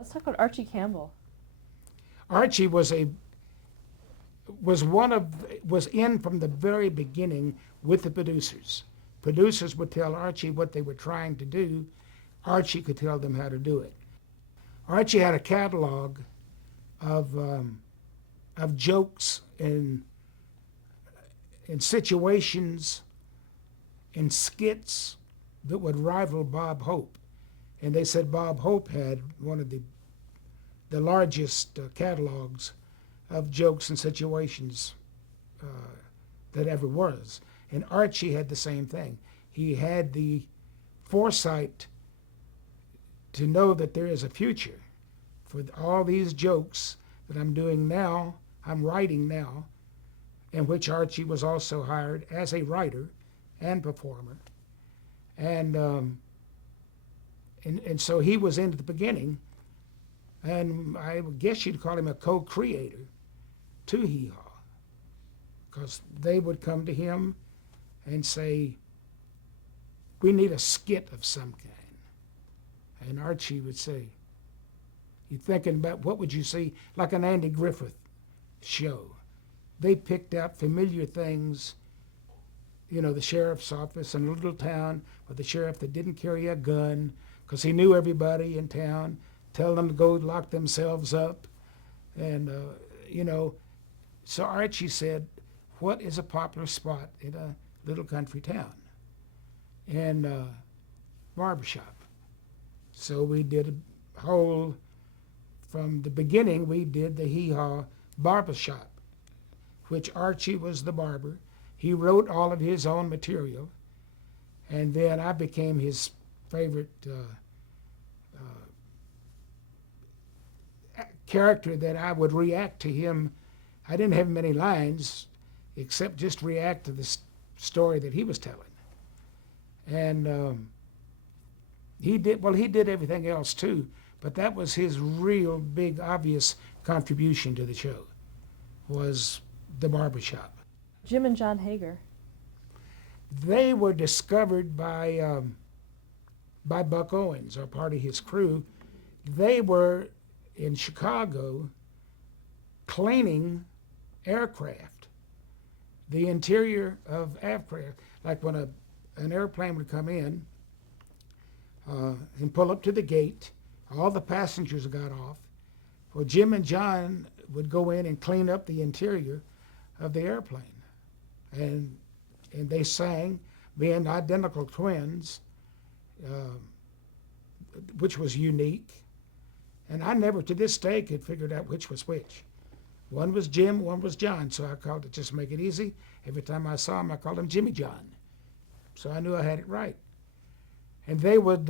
Let's talk about Archie Campbell. Archie was in from the very beginning with the producers. Producers would tell Archie what they were trying to do. Archie could tell them how to do it. Archie had a catalog of jokes and situations and skits that would rival Bob Hope. And they said Bob Hope had one of the largest catalogs of jokes and situations that ever was. And Archie had the same thing. He had the foresight to know that there is a future for all these jokes that I'm doing now, I'm writing now, in which Archie was also hired as a writer and performer. And so he was in at the beginning, and I guess you'd call him a co-creator to Hee Haw, because they would come to him and say, we need a skit of some kind. And Archie would say, you're thinking about what would you see, like an Andy Griffith show. They picked out familiar things, you know, the sheriff's office in a little town with the sheriff that didn't carry a gun because he knew everybody in town, tell them to go lock themselves up. And, you know, so Archie said, what is a popular spot in a little country town? And barbershop. So we did a whole, from the beginning, we did the Hee Haw barbershop, which Archie was the barber. He wrote all of his own material, and then I became his favorite character that I would react to him. I didn't have many lines except just react to the story that he was telling. And he did everything else too, but that was his real big, obvious contribution to the show, was the barbershop. Jim and John Haeger. They were discovered by Buck Owens, or part of his crew. They were in Chicago cleaning aircraft, the interior of aircraft. Like when an airplane would come in and pull up to the gate, all the passengers got off. Well, Jim and John would go in and clean up the interior of the airplane. And they sang, being identical twins, which was unique. And I never, to this day, could figure out which was which. One was Jim, one was John, so I called it, just to make it easy. Every time I saw him, I called him Jimmy John. So I knew I had it right. And they would,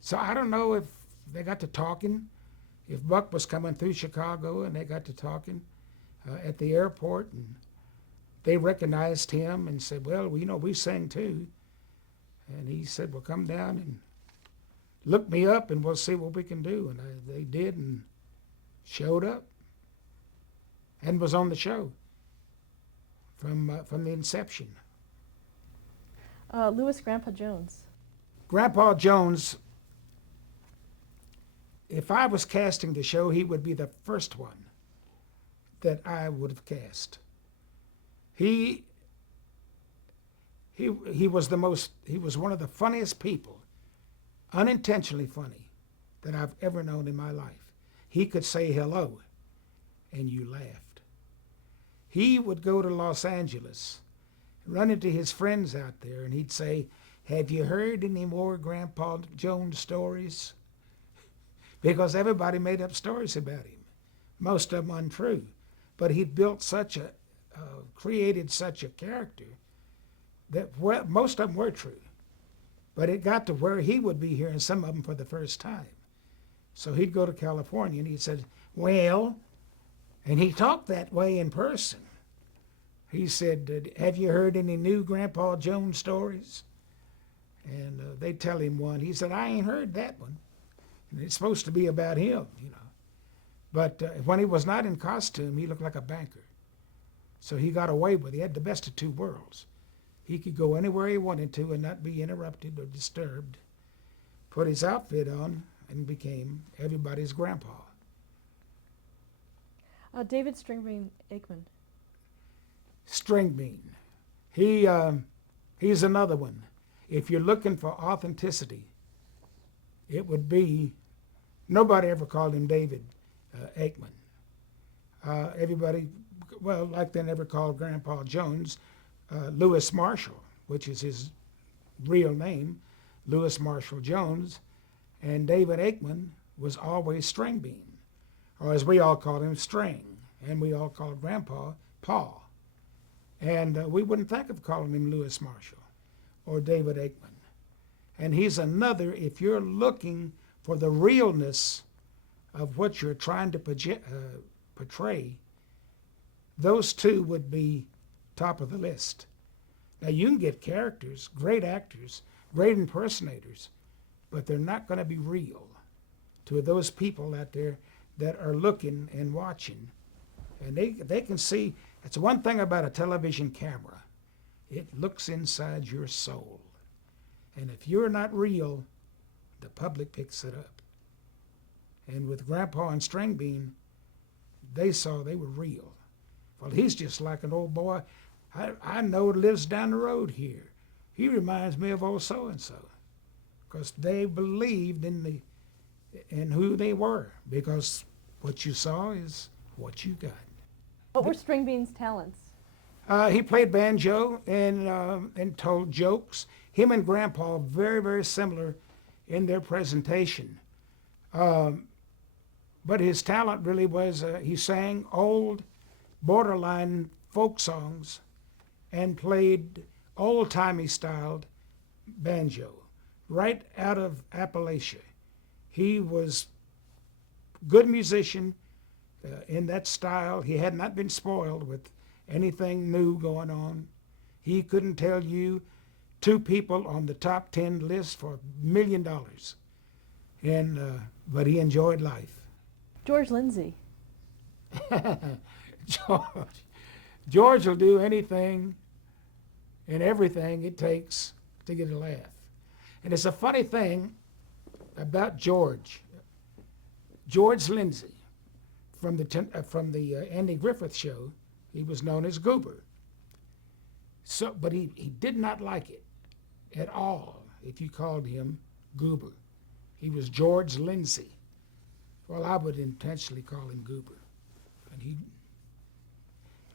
so I don't know if they got to talking, if Buck was coming through Chicago and they got to talking at the airport, and they recognized him and said, well, you know, we sing too. And he said, well, come down and look me up and we'll see what we can do. And they did, and showed up and was on the show from the inception. Louis Grandpa Jones. Grandpa Jones, if I was casting the show, he would be the first one that I would have cast. He was one of the funniest people, unintentionally funny, that I've ever known in my life. He could say hello, and you laughed. He would go to Los Angeles, run into his friends out there, and he'd say, have you heard any more Grandpa Jones stories? Because everybody made up stories about him, most of them untrue. But he'd built created such a character that most of them were true. But it got to where he would be hearing some of them for the first time. So he'd go to California and he said, well, and he talked that way in person. He said, have you heard any new Grandpa Jones stories? And they'd tell him one. He said, I ain't heard that one. And it's supposed to be about him, you know. But when he was not in costume, he looked like a banker. So he got away with it. He had the best of two worlds. He could go anywhere he wanted to and not be interrupted or disturbed, put his outfit on, and became everybody's grandpa. David Stringbean Aikman. Stringbean. He's another one. If you're looking for authenticity, it would be, nobody ever called him David Aikman. Everybody, well, like they never called Grandpa Jones Lewis Marshall, which is his real name, Lewis Marshall Jones, and David Aikman was always Stringbean, or as we all called him, String, and we all called Grandpa Paul. And we wouldn't think of calling him Lewis Marshall or David Aikman. And he's another, if you're looking for the realness of what you're trying to portray, those two would be top of the list. Now you can get characters, great actors, great impersonators, but they're not going to be real to those people out there that are looking and watching. And they can see, it's one thing about a television camera. It looks inside your soul. And if you're not real, the public picks it up. And with Grandpa and Stringbean, they saw they were real. Well, he's just like an old boy I know lives down the road here. He reminds me of old so-and-so. Because they believed in who they were. Because what you saw is what you got. What were Stringbean's talents? He played banjo and told jokes. Him and Grandpa very, very similar in their presentation. But his talent really was he sang old, borderline folk songs and played old-timey styled banjo right out of Appalachia. He was good musician in that style. He had not been spoiled with anything new going on. He couldn't tell you two people on the top 10 list for $1 million. But he enjoyed life. George Lindsey. George will do anything and everything it takes to get a laugh. And it's a funny thing about George Lindsey, from the Andy Griffith Show, he was known as Goober. So, but he did not like it at all if you called him Goober. He was George Lindsey. Well, I would intentionally call him Goober, and he'd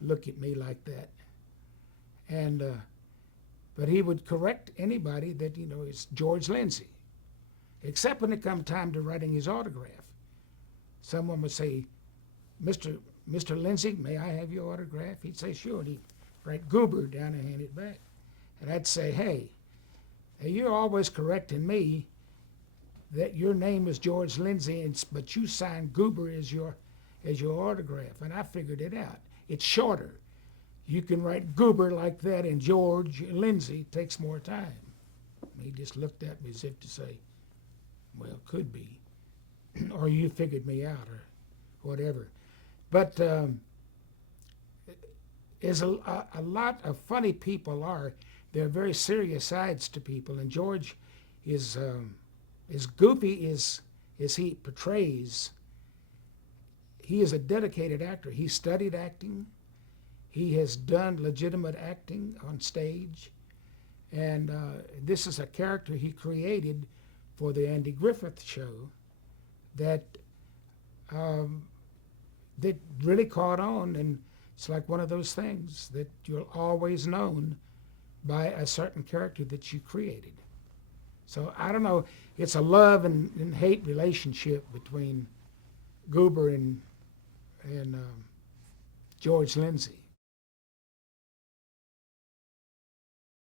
look at me like that. And but he would correct anybody that is George Lindsey, except when it come time to writing his autograph. Someone would say, Mr. Lindsey, may I have your autograph? He'd say, sure. And he'd write Goober down and hand it back. And I'd say, hey, you're always correcting me that your name is George Lindsey, but you signed Goober as your autograph. And I figured it out. It's shorter. You can write Goober like that, and George Lindsey takes more time. He just looked at me as if to say, well, could be. Or you figured me out, or whatever. But as a lot of funny people are, there are very serious sides to people, and George is as goofy as he portrays. He is a dedicated actor. He studied acting. He has done legitimate acting on stage, and this is a character he created for the Andy Griffith Show that really caught on, and it's like one of those things that you're always known by a certain character that you created. So I don't know, it's a love and hate relationship between Goober and George Lindsey.